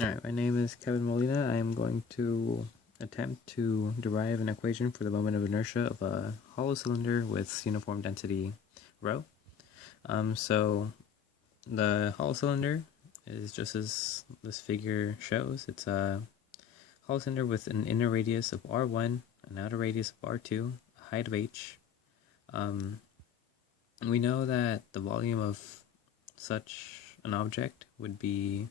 Alright, my name is Kevin Molina. I am going to attempt to derive an equation for the moment of inertia of a hollow cylinder with uniform density rho. So the hollow cylinder is just as this figure shows. It's a hollow cylinder with an inner radius of r1, an outer radius of r2, a height of h. We know that the volume of such an object would be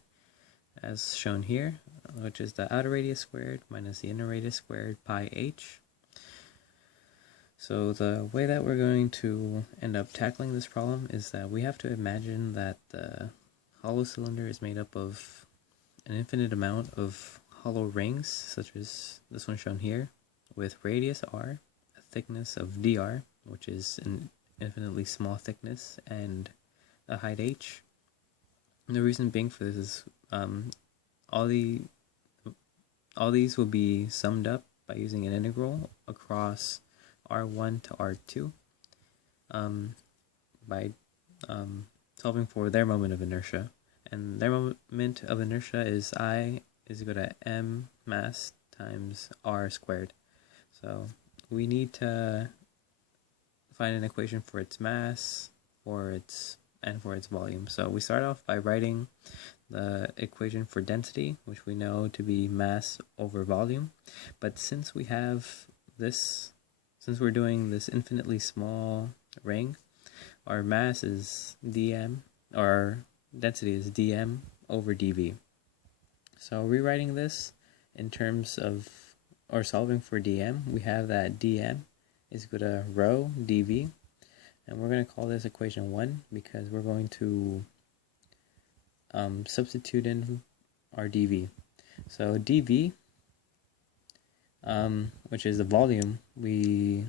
as shown here, which is the outer radius squared minus the inner radius squared pi h. So the way that we're going to end up tackling this problem is that we have to imagine that the hollow cylinder is made up of an infinite amount of hollow rings, such as this one shown here, with radius r, a thickness of dr, which is an infinitely small thickness, and a height h. And the reason being for this is all these will be summed up by using an integral across r1 to r2 by solving for their moment of inertia. And their moment of inertia is I is equal to m mass times r squared. So we need to find an equation for its mass, for its volume. So we start off by writing the equation for density, which we know to be mass over volume. But since we have this, since we're doing this infinitely small ring, our mass is dm, or our density is dm over dv. So rewriting this in terms of, or solving for dm, we have that dm is equal to rho dv, and we're going to call this equation 1 because we're going to substitute in our dv. So dv, which is the volume, we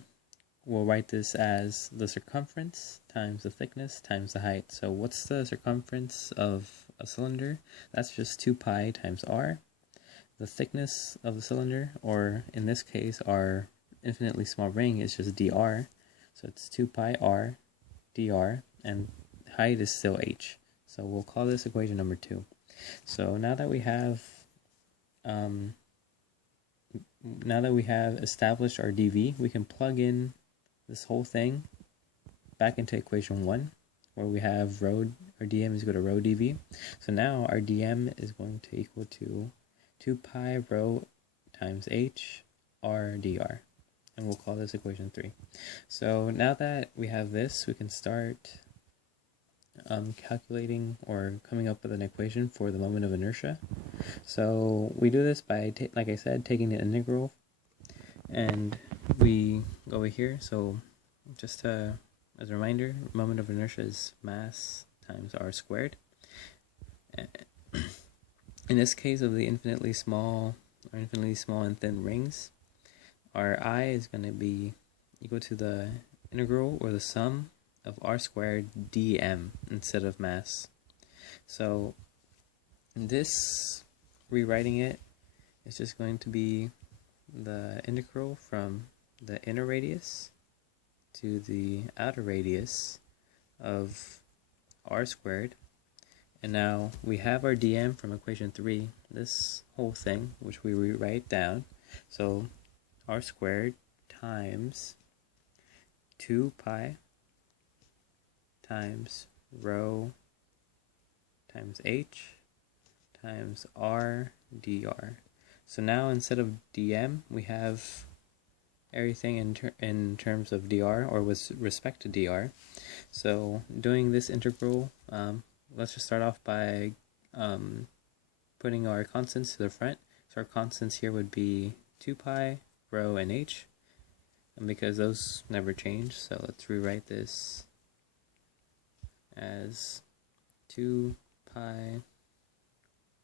will write this as the circumference times the thickness times the height. So what's the circumference of a cylinder? That's just 2 pi times r. The thickness of the cylinder, or in this case our infinitely small ring, is just dr. So it's 2 pi r dr, and height is still h. So we'll call this equation number 2. So now that we have established our dv, we can plug in this whole thing back into equation 1, where we have rho, our dm is equal to rho dv. So now our dm is going to equal to 2 pi rho times h r dr, and we'll call this equation 3. So now that we have this, we can start calculating or coming up with an equation for the moment of inertia. So we do this by, like I said, taking the integral, and we go over here. So just as a reminder, moment of inertia is mass times r squared. In this case of the infinitely small and thin rings, our I is going to be equal to the integral, or the sum, of r squared dm instead of mass. So this, rewriting it, is just going to be the integral from the inner radius to the outer radius of r squared. And now we have our dm from equation 3, this whole thing, which we rewrite down. So r squared times 2 pi times rho times h times r dr. So now instead of dm, we have everything in terms of dr, or with respect to dr. So doing this integral, let's just start off by putting our constants to the front. So our constants here would be 2 pi, rho, and h, and because those never change, so let's rewrite this as 2 pi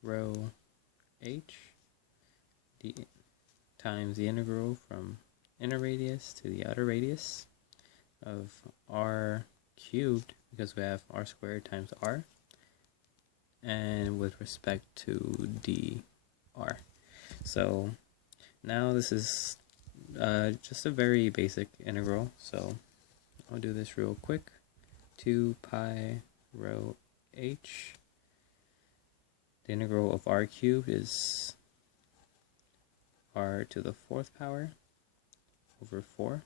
rho h times the integral from inner radius to the outer radius of r cubed, because we have r squared times r, and with respect to dr. So now this is just a very basic integral, so I'll do this real quick. 2 pi rho h the integral of r cubed is r to the 4th power over 4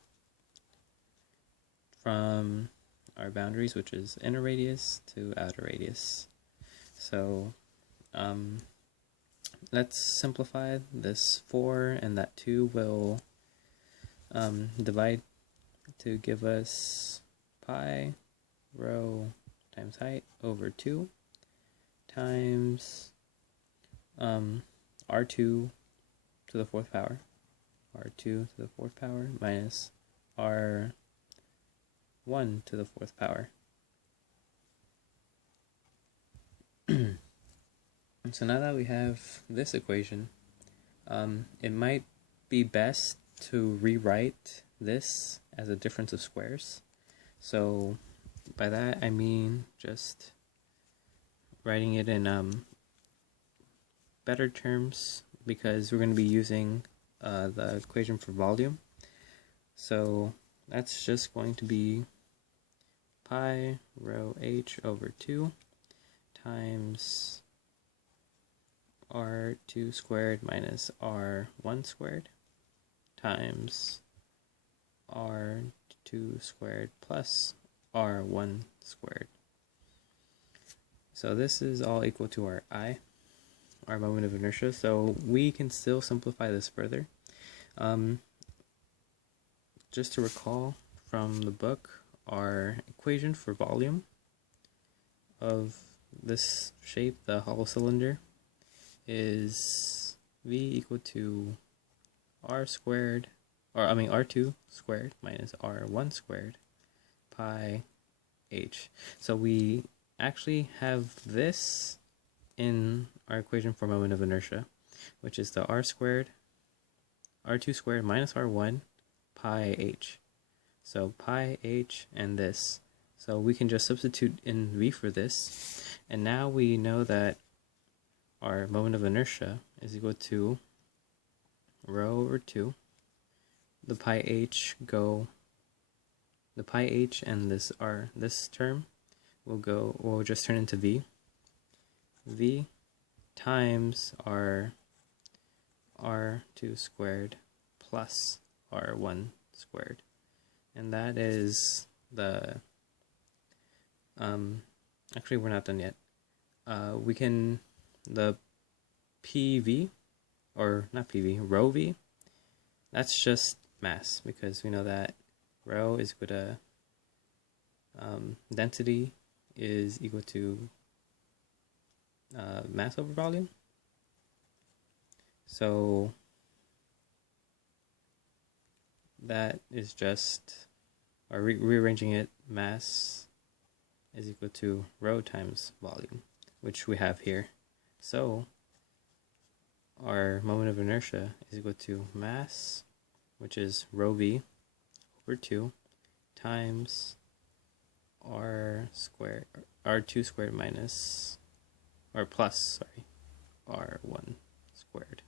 from our boundaries, which is inner radius to outer radius. So let's simplify this 4, and that 2 will divide to give us pi rho times height over 2 times r2 to the 4th power, r2 to the 4th power minus r1 to the 4th power. So now that we have this equation, it might be best to rewrite this as a difference of squares. So by that I mean just writing it in better terms, because we're going to be using the equation for volume. So that's just going to be pi rho h over 2 times r2 squared minus r1 squared times r2 squared plus r1 squared. So this is all equal to our I, our moment of inertia. So we can still simplify this further. Just to recall from the book, our equation for volume of this shape, the hollow cylinder, is V equal to R squared, or I mean R2 squared minus R1 squared pi H. So we actually have this in our equation for moment of inertia, which is the R squared, R2 squared minus R1 pi H. So pi H and this. So we can just substitute in V for this, and now we know that our moment of inertia is equal to rho over 2. The pi H and this term will just turn into V times our R2 squared plus R1 squared. And that is the actually we're not done yet. We can the PV, or not PV, rho V, that's just mass, because we know that rho is equal to density is equal to mass over volume. So that is just, or rearranging it, mass is equal to rho times volume, which we have here. So our moment of inertia is equal to mass, which is rho V over 2 times R2 squared minus, or plus, sorry, R1 squared.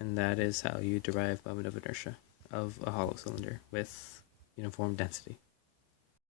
And that is how you derive moment of inertia of a hollow cylinder with uniform density.